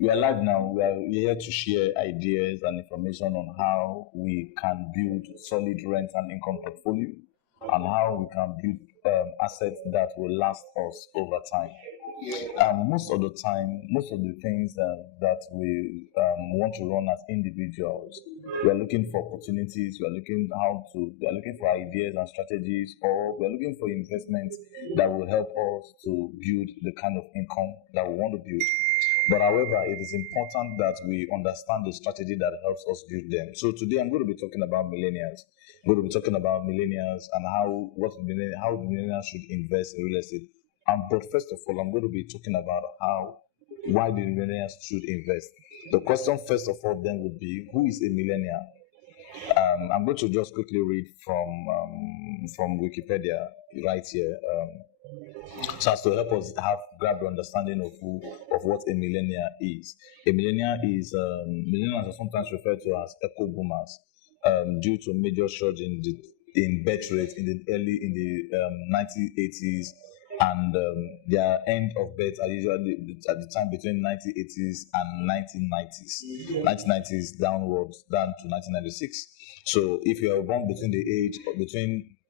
We are live now. We are here to share ideas and information on how we can build solid rent and income portfolio and how we can build assets that will last us over time. Most of the time, most of the things that we want to run as individuals, we are looking for opportunities, we are looking for ideas and strategies, or we are looking for investments that will help us to build the kind of income that we want to build. But however, it is important that we understand the strategy that helps us build them. So today I'm going to be talking about millennials. I'm going to be talking about millennials and how millennials should invest in real estate. But first of all, I'm going to be talking about why the millennials should invest. The question first of all then would be, who is a millennial? I'm going to just quickly read from Wikipedia right here, so as to help us grab the understanding of what a millennial is. A millennial is millennials are sometimes referred to as echo boomers, due to major surge in birth rate in the 1980s, and their end of birth are usually at the time between 1980s and 1990s downwards down to 1996. So if you are born between the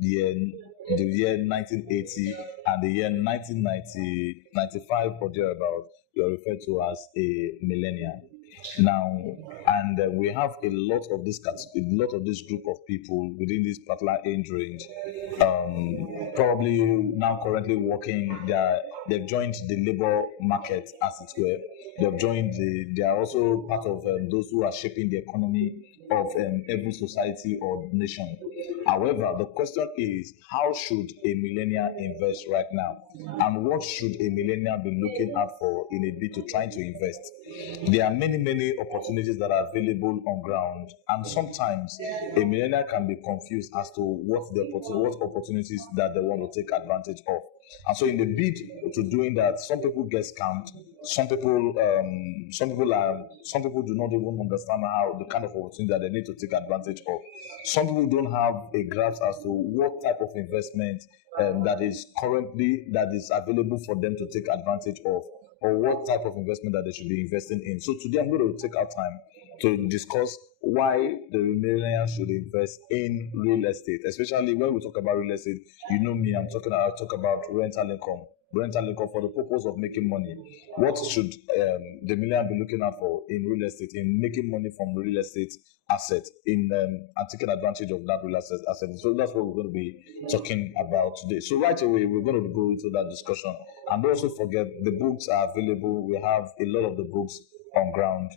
year 1980 and the year 1995 or thereabout, you are referred to as a millennial. Now, and we have a lot of this group of people within this particular age range, probably now currently working. They've joined the labor market, as it were. They are also part of those who are shaping the economy of every society or nation. However, the question is, how should a millennial invest right now? And what should a millennial be looking out for in a bid to trying to invest? There are many opportunities that are available on ground, and sometimes a millennial can be confused as to what opportunities that they want to take advantage of. And so in the bid to doing that, some people get scammed. Some people do not even understand how the kind of opportunity that they need to take advantage of. Some people don't have a grasp as to what type of investment that is available for them to take advantage of, or what type of investment that they should be investing in. So today I'm going to take our time to discuss why the millennials should invest in real estate, especially when we talk about real estate. You know me, I talk about rental income for the purpose of making money. What should the millennial be looking out for in real estate, in making money from real estate assets, and taking advantage of that real estate asset? So that's what we're going to be talking about today. So right away, we're going to go into that discussion. And don't also forget, the books are available. We have a lot of the books on ground.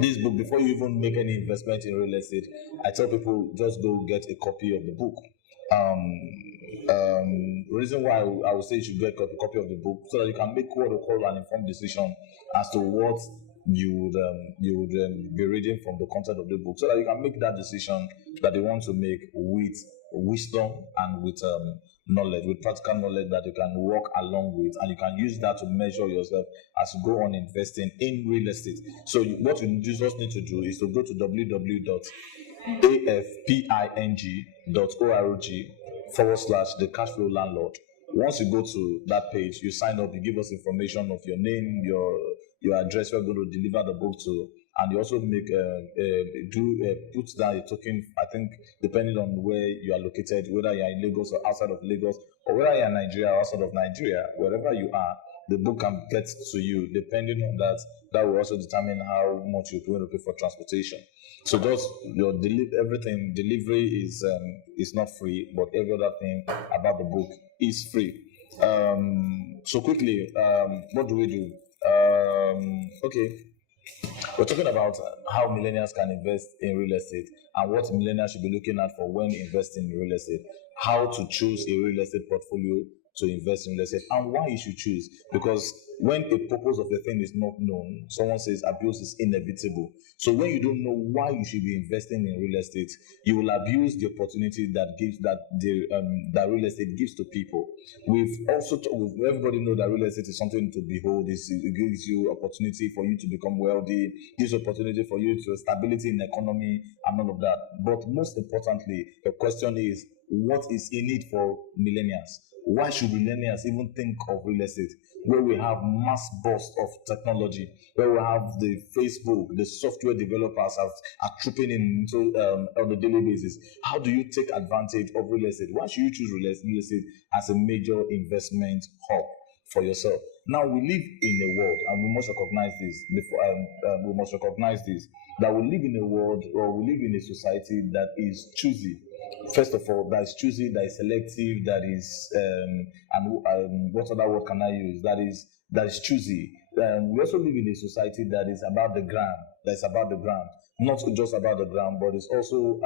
This book, before you even make any investment in real estate, I tell people, just go get a copy of the book. Reason why I would say you should get a copy of the book, so that you can make what we call an informed decision as to what you would be reading from the content of the book, so that you can make that decision that you want to make with wisdom and with knowledge, with practical knowledge that you can walk along with, and you can use that to measure yourself as you go on investing in real estate. So what you just need to do is to go to www.afping.org/the cash flow landlord. Once you go to that page, you sign up, you give us information of your name, your address we're going to deliver the book to, and you also put down a token. I think depending on where you are located, whether you are in Lagos or outside of Lagos, or whether you are in Nigeria or outside of Nigeria, wherever you are, the book can get to you. Depending on that, that will also determine how much you're going to pay for transportation. So just your delivery is not free, but every other thing about the book is free. So quickly, what do we do? Okay. We're talking about how millennials can invest in real estate and what millennials should be looking at for when investing in real estate, how to choose a real estate portfolio to invest in real estate, and why you should choose. Because when a purpose of a thing is not known, someone says abuse is inevitable. So when you don't know why you should be investing in real estate, you will abuse the opportunity that real estate gives to people. Everybody know that real estate is something to behold. It gives you opportunity for you to become wealthy, gives opportunity for you to stability in the economy and all of that. But most importantly, the question is, what is in it for millennials? Why should millennials even think of real estate? Where we have mass burst of technology, where we have the Facebook, the software developers are trooping in on a daily basis. How do you take advantage of real estate? Why should you choose real estate as a major investment hub for yourself? Now we live in a world, and we must recognize this before. We must recognize this, that we live in a world, or we live in a society that is choosy. First of all, that is choosy, that is selective, that is what other word can I use? That is choosy. We also live in a society that is about the gram. That is about the gram, not just about the gram, but it's also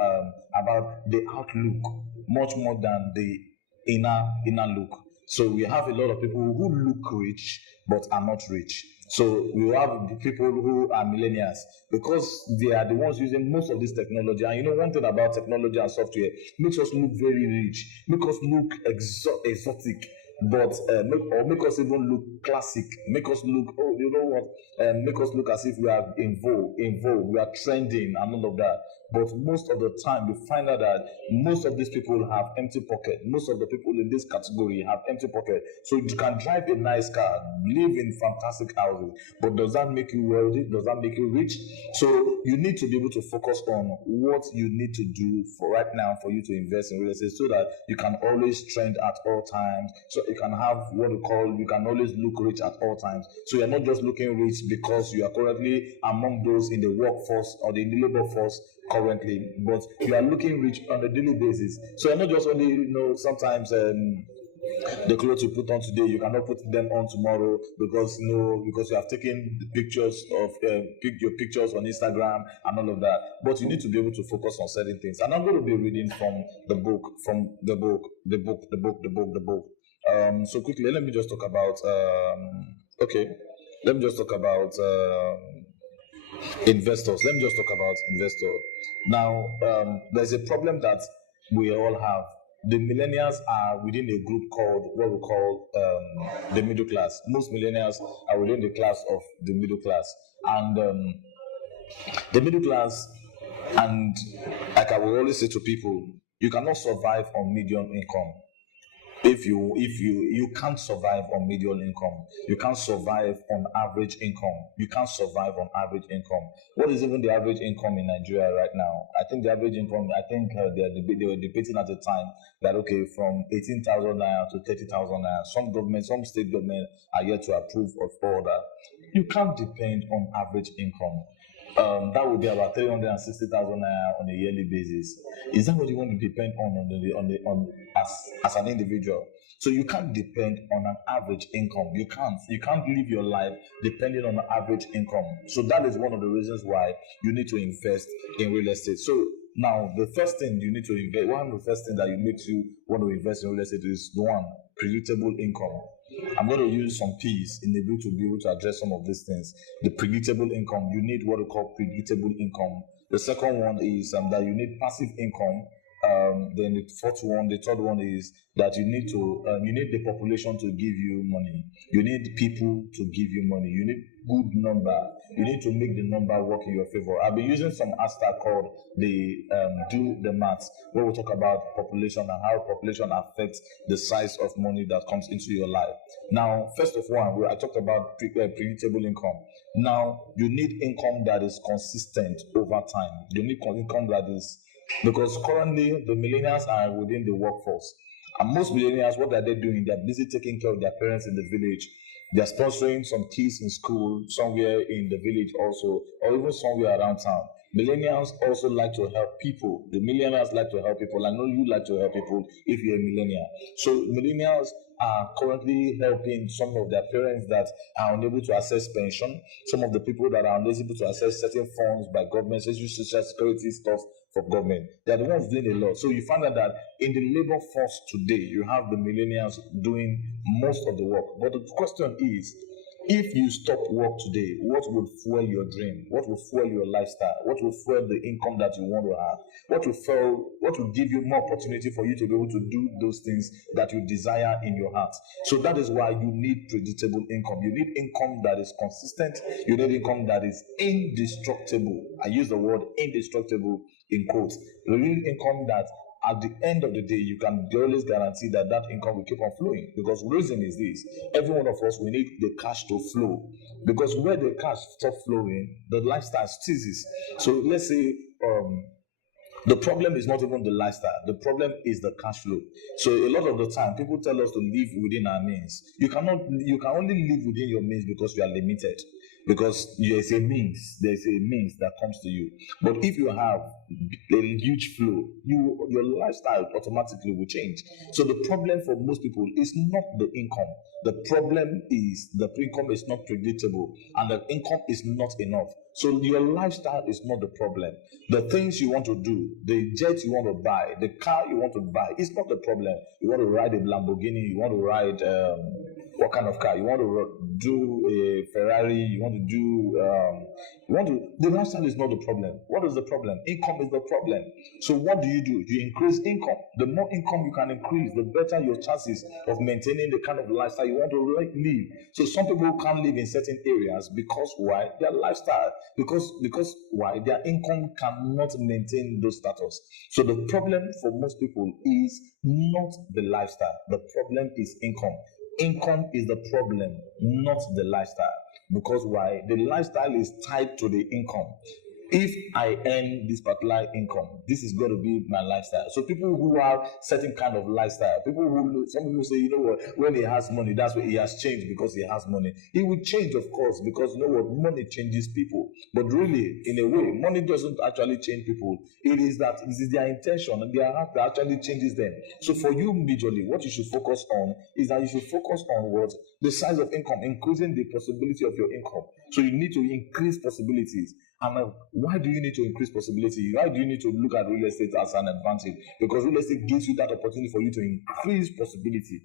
about the outlook, much more than the inner look. So we have a lot of people who look rich but are not rich. So we have the people who are millennials because they are the ones using most of this technology. And you know, one thing about technology and software makes us look very rich, make us look exotic, but make us even look classic, make us look, oh, you know what, make us look as if we are in vogue, we are trending and all of that. But most of the time, you find out that most of these people have empty pocket. Most of the people in this category have empty pocket. So you can drive a nice car, live in fantastic houses, but does that make you wealthy? Does that make you rich? So you need to be able to focus on what you need to do for right now for you to invest in real estate, so that you can always trend at all times. So you can have you can always look rich at all times. So you're not just looking rich because you are currently among those in the workforce or the labor force currently, but you are looking rich on a daily basis. So you're not just only, sometimes the clothes you put on today, you cannot put them on tomorrow because you have taken the pictures of your pictures on Instagram and all of that. But you need to be able to focus on certain things. And I'm going to be reading from the book. So quickly, let me just talk about. Let me just talk about investors. Let me just talk about investors. Now, there's a problem that we all have. The millennials are within a group called what we call the middle class. Most millennials are within the class of the middle class, and the middle class, and like I will always say to people, you cannot survive on median income. If you can't survive on median income, you can't survive on average income. You can't survive on average income. What is even the average income in Nigeria right now? I think the average income, they were debating at the time that, okay, from 18,000 naira to 30,000 naira. Some state government are yet to approve of all that. You can't depend on average income. That would be about 360,000 naira on a yearly basis. Is that what you want to depend on as an individual? So you can't depend on an average income. You can't live your life depending on an average income. So that is one of the reasons why you need to invest in real estate. So now the first thing you need to invest, one of the first things that makes you want to invest in real estate is one, predictable income. I'm going to use some P's in the to be able to address some of these things. The predictable income, you need what we call predictable income. The second one is that you need passive income. Then the third one is that you need the population to give you money. You need people to give you money. You need good number. You need to make the number work in your favor. I've been using some hashtag called the do the maths, where we talk about population and how population affects the size of money that comes into your life. Now, first of all, I talked about predictable income. Now, you need income that is consistent over time. You need income that is, because currently the millennials are within the workforce. And most millennials, what are they doing? They're busy taking care of their parents in the village. They're sponsoring some kids in school, somewhere in the village also, or even somewhere around town. Millennials also like to help people. The millennials like to help people. I know you like to help people if you're a millennial. So millennials are currently helping some of their parents that are unable to access pension, some of the people that are unable to access certain funds by government, social security stuff for government. They're the ones doing a lot. So you find out that in the labor force today, you have the millennials doing most of the work. But the question is, if you stop work today, what would fuel your dream? What will fuel your lifestyle? What will fuel the income that you want to have? What will give you more opportunity for you to be able to do those things that you desire in your heart? So that is why you need predictable income. You need income that is consistent. You need income that is indestructible. I use the word indestructible in quotes. You need income that at the end of the day, you can always guarantee that that income will keep on flowing. Because reason is this: every one of us, we need the cash to flow. Because where the cash stop flowing, the lifestyle ceases. So let's say the problem is not even the lifestyle. The problem is the cash flow. So a lot of the time, people tell us to live within our means. You can only live within your means because you are limited. Because there's a means that comes to you. But if you have a huge flow, your lifestyle automatically will change. So the problem for most people is not the income. The problem is the income is not predictable and the income is not enough. So your lifestyle is not the problem. The things you want to do, the jet you want to buy, the car you want to buy, it's not the problem. You want to ride a Lamborghini, you want to ride what kind of car? You want to do a Ferrari, the lifestyle is not the problem. What is the problem? Income is the problem. So what do? You increase income. The more income you can increase, the better your chances of maintaining the kind of lifestyle you want to live. So some people can't live in certain areas because why? Their lifestyle. Because why? Their income cannot maintain those status. So the problem for most people is not the lifestyle. The problem is income. Income is the problem, not the lifestyle. Because why? The lifestyle is tied to the income. If I earn this particular income, this is going to be my lifestyle. So people who have certain kind of lifestyle, some people say, you know what, when he has money, that's what he has changed because he has money. He will change, of course, because you know what, money changes people. But really, in a way, money doesn't actually change people. It is their intention and their heart that actually changes them. So for you individually, what you should focus on is that you should focus on what? The size of income, increasing the possibility of your income. So you need to increase possibilities. And why do you need to increase possibility? Why do you need to look at real estate as an advantage? Because real estate gives you that opportunity for you to increase possibility.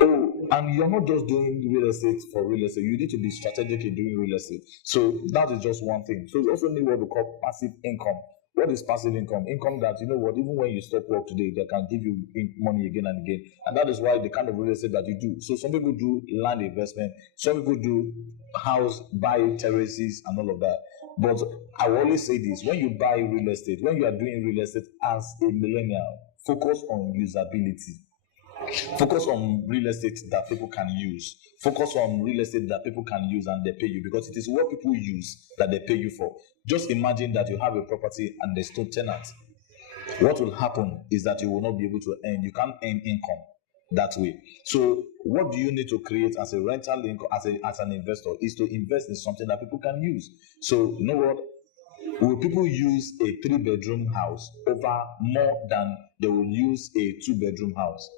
Oh, and you're not just doing real estate for real estate. You need to be strategic in doing real estate. So that is just one thing. So you also need what we call passive income. What is passive income? Income that, you know what, even when you stop work today, they can give you money again and again. And that is why the kind of real estate that you do. So some people do land investment. Some people do house, buy terraces and all of that. But I will always say this: when you buy real estate, when you are doing real estate as a millennial, focus on usability. Focus on real estate that people can use. Focus on real estate that people can use and they pay you, because it is what people use that they pay you for. Just imagine that you have a property and there's no tenant. What will happen is that you will not be able to earn. You can't earn income that way. So what do you need to create as a rental income, as an investor, is to invest in something that people can use. So you know what? Will people use a 3-bedroom house over more than they will use a 2-bedroom house?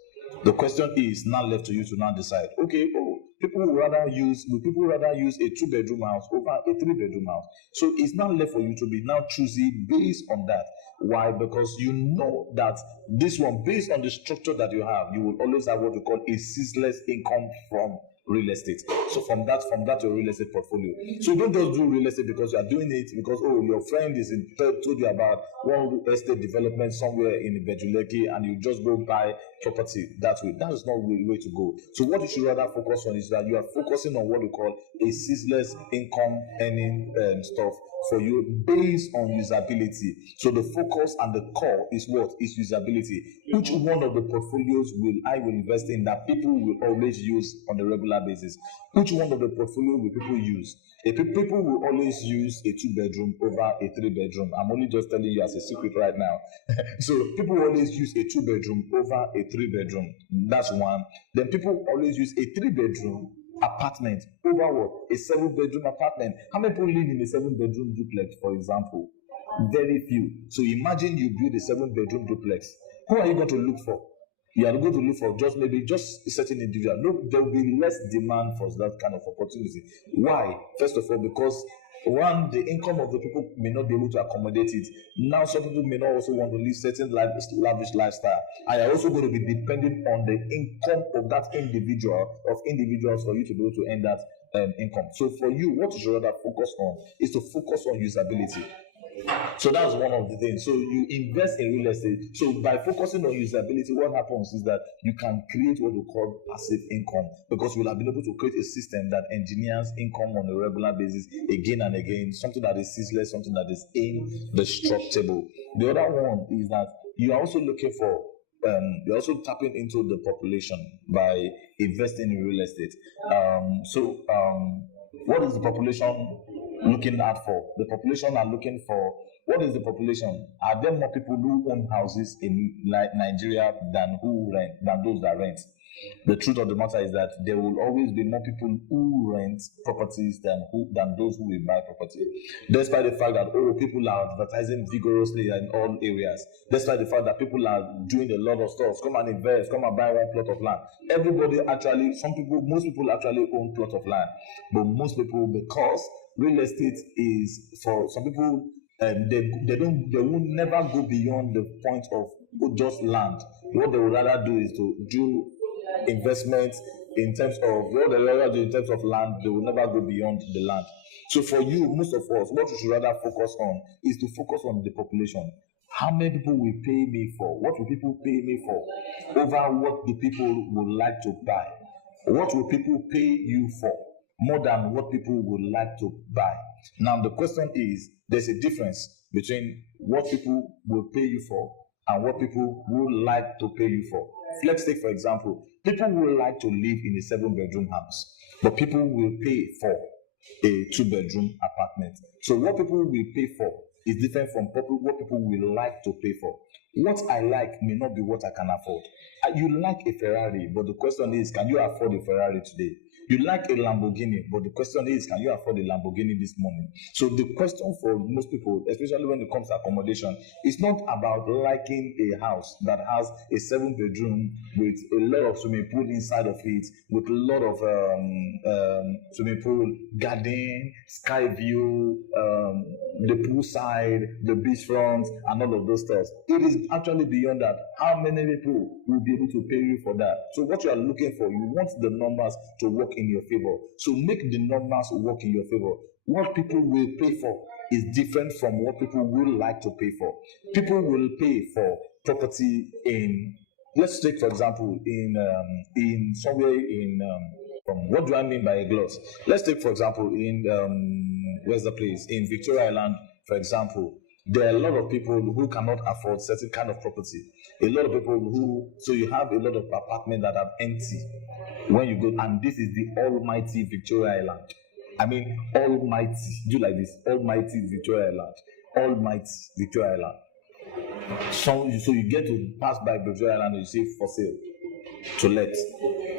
The question is now left to you to now decide. Okay, will people rather use a 2-bedroom house over a 3-bedroom house? So it's now left for you to be now choosy based on that. Why? Because you know that this one, based on the structure that you have, you will always have what we call a ceaseless income from real estate. So from that your real estate portfolio. So you don't just do real estate because you are doing it because your friend told you about one estate development somewhere in Bejuleki and you just go buy property that way. That is not the way to go. So what you should rather focus on is that you are focusing on what we call a ceaseless income earning stuff for you based on usability. So the focus and the core is what? Is usability. Which one of the portfolios I will invest in that people will always use on a regular basis? Which one of the portfolio will people use? People will always use a 2-bedroom over a 3-bedroom. I'm only just telling you as a secret right now. So people always use a 2-bedroom over a 3-bedroom. That's one. Then people always use a 3-bedroom apartment over what? A 7-bedroom apartment. How many people live in a 7-bedroom duplex, for example? Very few. So imagine you build a 7-bedroom duplex. Who are you going to look for? You are going to look for just a certain individual. No, there will be less demand for that kind of opportunity. Why? First of all, because one, the income of the people may not be able to accommodate it. Now, some people may not also want to live certain lavish lifestyle. And you're also going to be dependent on the income of that individuals for you to be able to earn that income. So for you, what you should rather focus on is to focus on usability. So that's one of the things. So you invest in real estate. So by focusing on usability, what happens is that you can create what we call passive income, because we'll have been able to create a system that engineers income on a regular basis again and again, something that is ceaseless, something that is indestructible. The other one is that you are also looking for you're also tapping into the population by investing in real estate. What is the population looking out for? The population are looking for, what is the population? Are there more people who own houses in Nigeria than who rent, than those that rent? The truth of the matter is that there will always be more people who rent properties than those who will buy property. Despite the fact that people are advertising vigorously in all areas, despite the fact that people are doing a lot of stuff, come and invest, come and buy one plot of land. Everybody actually, most people actually own plot of land, but most people, because real estate is for some people, they will never go beyond the point of just land. What they would rather do is to do investments in terms of what they rather do in terms of land. They will never go beyond the land. So for you, most of us, what you should rather focus on is to focus on the population. How many people will pay me for? What will people pay me for? Over what the people would like to buy? What will people pay you for? More than what people would like to buy. Now the question is, there's a difference between what people will pay you for and what people would like to pay you for. Let's take, for example, people would like to live in a 7-bedroom house, but people will pay for a 2-bedroom apartment. So what people will pay for is different from what people will like to pay for. What I like may not be what I can afford. You like a Ferrari, but the question is, can you afford a Ferrari today? You like a Lamborghini, but the question is, can you afford a Lamborghini this morning? So the question for most people, especially when it comes to accommodation, is not about liking a house that has a 7-bedroom with a lot of swimming pool inside of it, with a lot of swimming pool, garden, sky view, the poolside, the beachfront, and all of those stuff. It is actually beyond that. How many people will be able to pay you for that? So what you are looking for, you want the numbers to work in your favor. So make the numbers work in your favor. What people will pay for is different from what people will like to pay for. People will pay for property in, let's take for example, in somewhere in what do I mean by a glot? Let's take for example in where's the place? In Victoria Island, for example. There are a lot of people who cannot afford certain kind of property. A lot of people so you have a lot of apartments that are empty when you go, and this is the almighty Victoria Island. I mean, almighty, do like this, almighty Victoria Island, almighty Victoria Island. So you get to pass by Victoria Island and you see for sale, to let,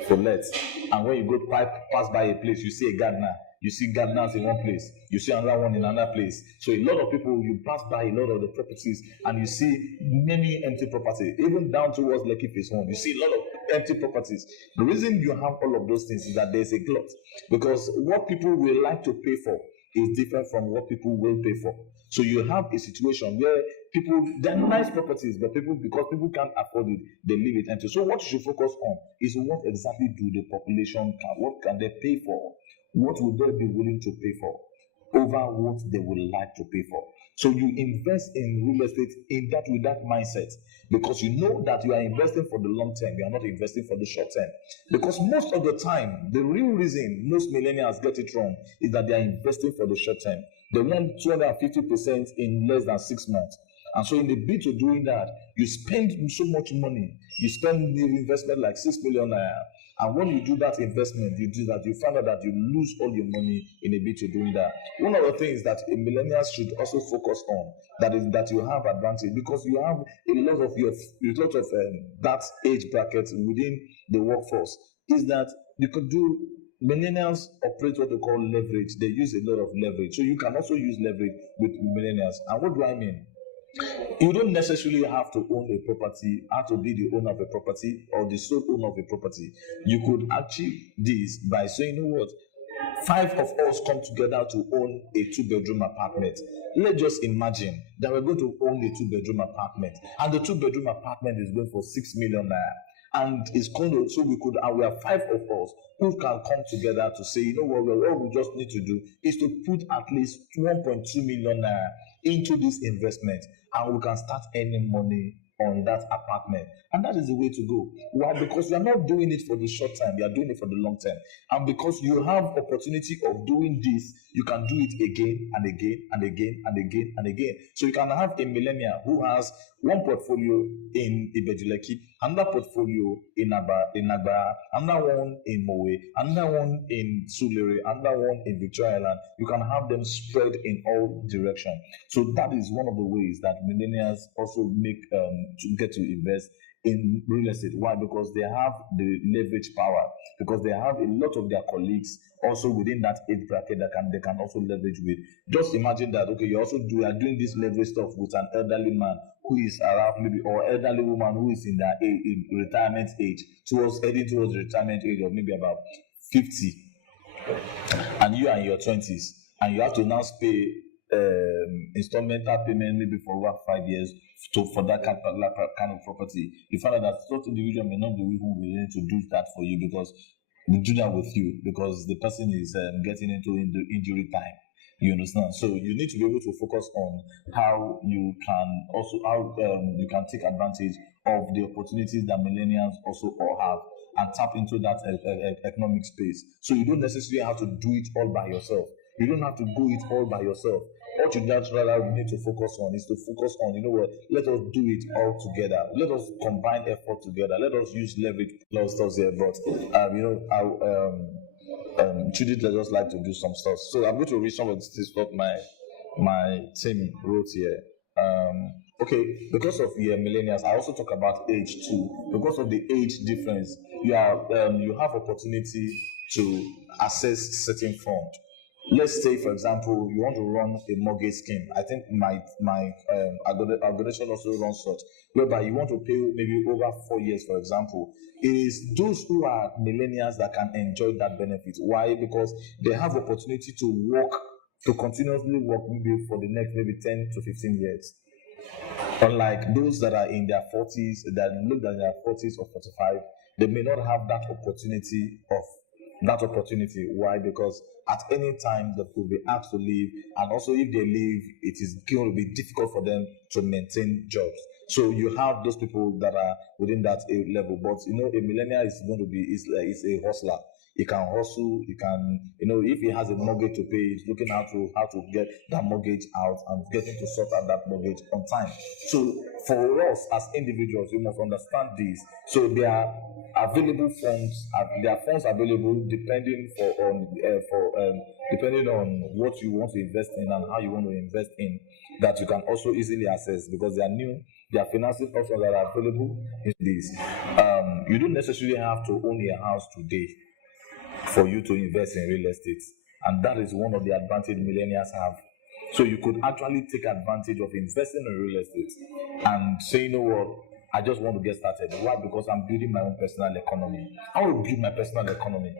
for let. And when you go pass by a place, you see a gardener. You see gardeners in one place, you see another one in another place. So a lot of people, you pass by a lot of the properties and you see many empty properties, even down towards Lekki Phase 1. You see a lot of empty properties. The reason you have all of those things is that there's a glut, because what people will like to pay for is different from what people will pay for. So you have a situation where people, they're nice properties, but because people can't afford it, they leave it empty. So what you should focus on is what exactly do the population what can they pay for? What would they be willing to pay for over what they would like to pay for? So you invest in real estate with that mindset, because you know that you are investing for the long term. You are not investing for the short term. Because most of the time, the real reason most millennials get it wrong is that they are investing for the short term. They want 250% in less than 6 months. And so in the bid to doing that, you spend so much money. You spend the investment like 6 million naira. And when you do that investment, you find out that you lose all your money in a bit to doing that. One of the things that millennials should also focus on, that you have advantage, because you have a lot of that age bracket within the workforce, is that you could do. Millennials operate what they call leverage. They use a lot of leverage. So you can also use leverage with millennials. And what do I mean? You don't necessarily have to own a property, have to be the owner of a property or the sole owner of a property. You could achieve this by saying, you know what, 5 of us come together to own a 2-bedroom apartment. Let's just imagine that we're going to own a 2-bedroom apartment, and the 2-bedroom apartment is going for 6 million naira. And it's going to, so we have 5 of us who can come together to say, you know what we just need to do is to put at least 1.2 million naira into this investment, and we can start earning money on that apartment. And that is the way to go. Why? Because you are not doing it for the short time, you are doing it for the long term. And because you have opportunity of doing this, you can do it again and again and again and again and again. So you can have a millennial who has one portfolio in Ibejuleki, another portfolio in Nagba, another one in Mowe, another one in Sulere, another one in Victoria Island. You can have them spread in all directions. So that is one of the ways that millennials also make to get to invest in real estate. Why? Because they have the leverage power, because they have a lot of their colleagues also within that age bracket that they can also leverage with. Just imagine that, okay, you are doing this leverage stuff with an elderly man who is around maybe, or elderly woman who is in their in retirement age, heading towards the retirement age of maybe about 50, and you are in your 20s, and you have to now pay installmental payment maybe for over 5 years for that kind of property. You find out that such individual may not be even willing to do that for you, because they do that with you because the person is getting into injury time. You understand? So you need to be able to focus on how you can take advantage of the opportunities that millennials also all have and tap into that economic space. So you don't necessarily have to do it all by yourself. You don't have to do it all by yourself. What you rather need to focus on is to focus on, you know what, let us do it all together. Let us combine effort together. Let us use leverage, a lot of stuff here. But Chudi just like to do some stuff. So I'm going to read some of this stuff my team wrote here. Okay, because of millennials, I also talk about age too. Because of the age difference, you have opportunity to access certain funds. Let's say, for example, you want to run a mortgage scheme. I think my organization also runs such, whereby you want to pay maybe over 4 years, for example. It is those who are millennials that can enjoy that benefit. Why? Because they have opportunity to continuously work maybe for the next maybe 10 to 15 years. Unlike those that are in their 40s, that look at their 40s or 45, they may not have that opportunity. Why? Because at any time they could be asked to leave, and also if they leave, it is going to be difficult for them to maintain jobs. So you have those people that are within that level. But a millennial is going to be is a hustler. He can hustle. He can, if he has a mortgage to pay, he's looking how to get that mortgage out and getting to sort out that mortgage on time. So for us as individuals, we must understand this. So there are available funds. There are funds available depending on what you want to invest in and how you want to invest in, that you can also easily access, because there are financing options that are available in this. You don't necessarily have to own a house today for you to invest in real estate, and that is one of the advantages millennials have. So you could actually take advantage of investing in real estate and say, you know what, I just want to get started. Why? Because I'm building my own personal economy. I want to build my personal economy.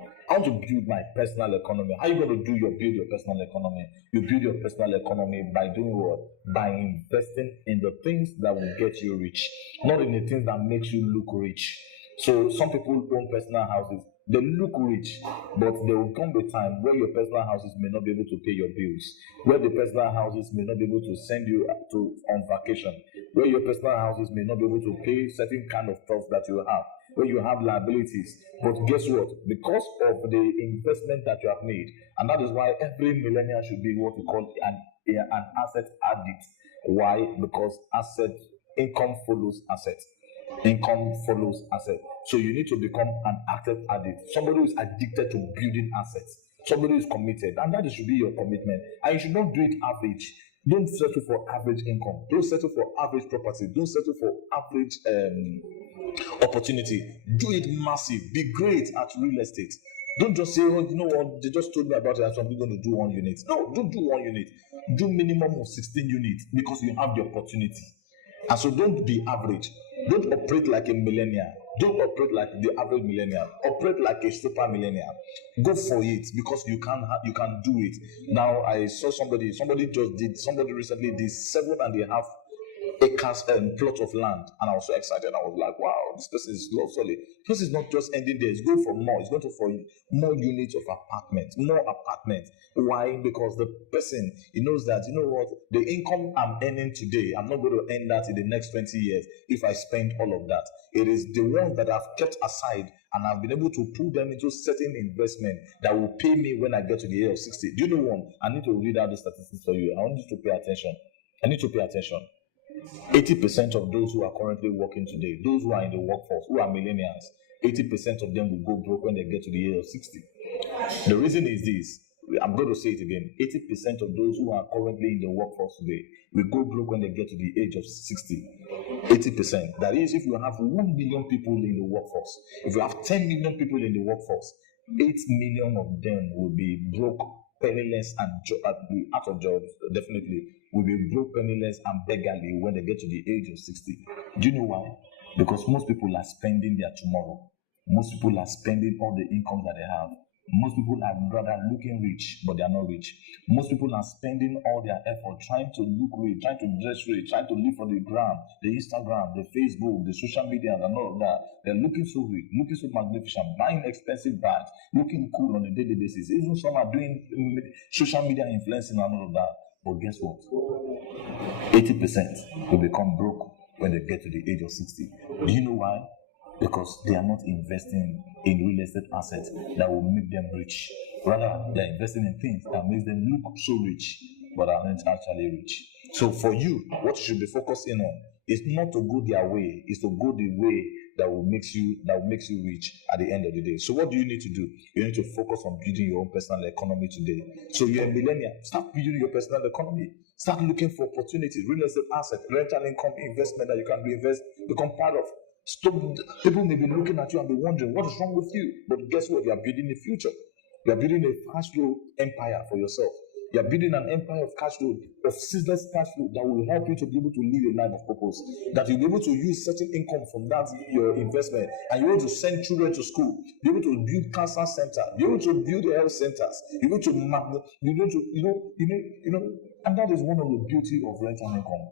How are you going to build your personal economy? You build your personal economy by doing what? By investing in the things that will get you rich, not in the things that makes you look rich. So some people own personal houses. They look rich, but there will come a time where your personal houses may not be able to pay your bills, where the personal houses may not be able to send you on vacation, where your personal houses may not be able to pay certain kind of stuff that you have, where you have liabilities. But guess what? Because of the investment that you have made, and that is why every millennial should be what we call an asset addict. Why? Because income follows asset. Income follows asset. So you need to become an asset addict. Somebody who is addicted to building assets. Somebody who is committed. And that should be your commitment. And you should not do it average. Don't settle for average income. Don't settle for average property. Don't settle for average opportunity. Do it massive. Be great at real estate. Don't just say, oh, you know what, they just told me about it, so I'm going to do 1 unit. No, don't do 1 unit. Do minimum of 16 units, because you have the opportunity. And so don't be average. Don't operate like a millennial. Don't operate like the average millennial. Operate like a super millennial. Go for it, because you can do it. Now I saw somebody recently did 7.5 acres plot of land, and I was so excited. I was like, wow, this person is love solid. This is not just ending there, it's going for more, it's going to for more units of apartments, more apartments. Why? Because the person, he knows that, you know what, the income I'm earning today, I'm not going to earn that in the next 20 years if I spend all of that. It is the ones that I've kept aside and I've been able to pull them into certain investment that will pay me when I get to the age of 60. Do you know one? I need to read out the statistics for you. I want you to pay attention. I need to pay attention. 80% of those who are currently working today, those who are in the workforce, who are millennials, 80% of them will go broke when they get to the age of 60. The reason is this. I'm going to say it again. 80% of those who are currently in the workforce today will go broke when they get to the age of 60. 80%. That is, if you have 1 million people in the workforce, if you have 10 million people in the workforce, 8 million of them will be broke, penniless, and out of jobs, definitely, will be broke, penniless, and beggarly when they get to the age of 60. Do you know why? Because most people are spending their tomorrow. Most people are spending all the income that they have. Most people are rather looking rich, but they are not rich. Most people are spending all their effort trying to look rich, trying to dress rich, trying to live for the gram, the Instagram, the Facebook, the social media, and all of that. They're looking so rich, looking so magnificent, buying expensive bags, looking cool on a daily basis. Even some are doing social media influencing and all of that. But guess what? 80% will become broke when they get to the age of 60. Do you know why? Because they are not investing in real estate assets that will make them rich. Rather, they are investing in things that makes them look so rich, but are not actually rich. So for you, what you should be focusing on is not to go their way, is to go the way that will makes you rich at the end of the day. So what do you need to do? You need to focus on building your own personal economy today. So you're a millennial, start building your personal economy. Start looking for opportunities, real estate assets, rental income investment that you can reinvest, become part of. Stop. People may be looking at you and be wondering what is wrong with you. But guess what? You are building a future. You are building a cash flow empire for yourself. You are building an empire of cash flow, of ceaseless cash flow that will help you to be able to live a life of purpose. That you'll be able to use certain income from that your investment, and you're able to send children to school, be able to build cancer center, be able to build health centers, be able to and that is one of the beauty of rental income.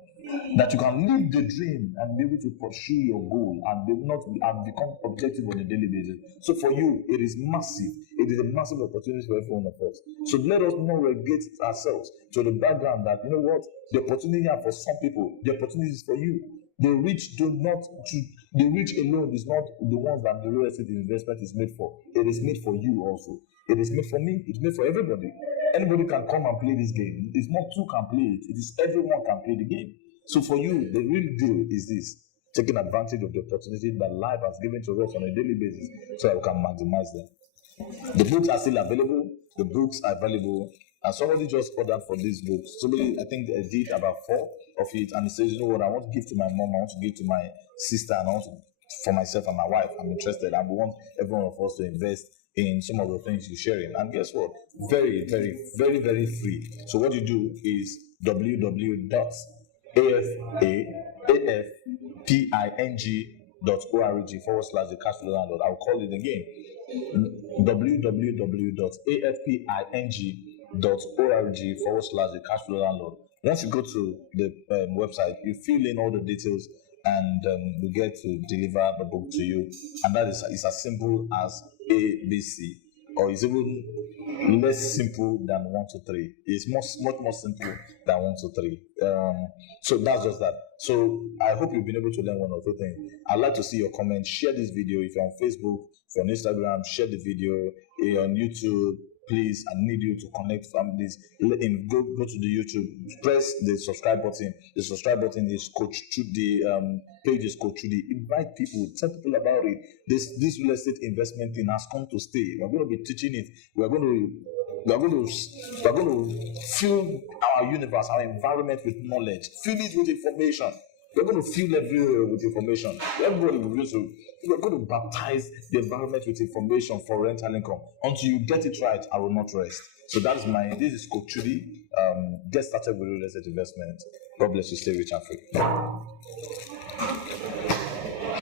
That you can live the dream and be able to pursue your goal and become objective on a daily basis. So for you, it is massive. It is a massive opportunity for every one of us. So let us not relegate ourselves to the background that, you know what, the opportunity are for some people, the opportunity is for you. The rich alone is not the ones that the real estate investment is made for. It is made for you also. It is made for me. It's made for everybody. Anybody can come and play this game. It's not two can play it. It is everyone can play the game. So for you, the real deal is this: taking advantage of the opportunity that life has given to us on a daily basis so that we can maximize them. The books are still available. The books are available. And somebody just ordered for these books. Somebody, I think they did about 4 of it. And he says, you know what, I want to give to my mom, I want to give to my sister, and I want to, for myself and my wife. I'm interested. And we want every one of us to invest in some of the things you're sharing. And guess what? Very, very, very, very free. So what you do is www.afping.org/the cash flow landlord. I'll call it again. www.afping.org/the cash flow landlord. Once you go to the website, you fill in all the details, and we get to deliver the book to you. And that is as simple as ABC, or it's even less simple than 1 to 3. It's much more simple than 1 to 3. So that's just that. So I hope you've been able to learn one or two things. I'd like to see your comments. Share this video. If you're on Facebook, if you're on Instagram, share the video. If you're on YouTube, please, I need you to connect families. Go to the YouTube, press the subscribe button. The subscribe button is Coach Chudi. Page is Coach Chudi. Invite people, tell people about it. This real estate investment thing has come to stay. We're going to be teaching it. We're going to fill our universe, our environment with knowledge. Fill it with information. We're going to fill everywhere with information. Everybody will use it. We're going to baptize the environment with information for rental income. Until you get it right, I will not rest. So this is Coach Chudi. Get started with real estate investment. God bless you. Stay rich and free.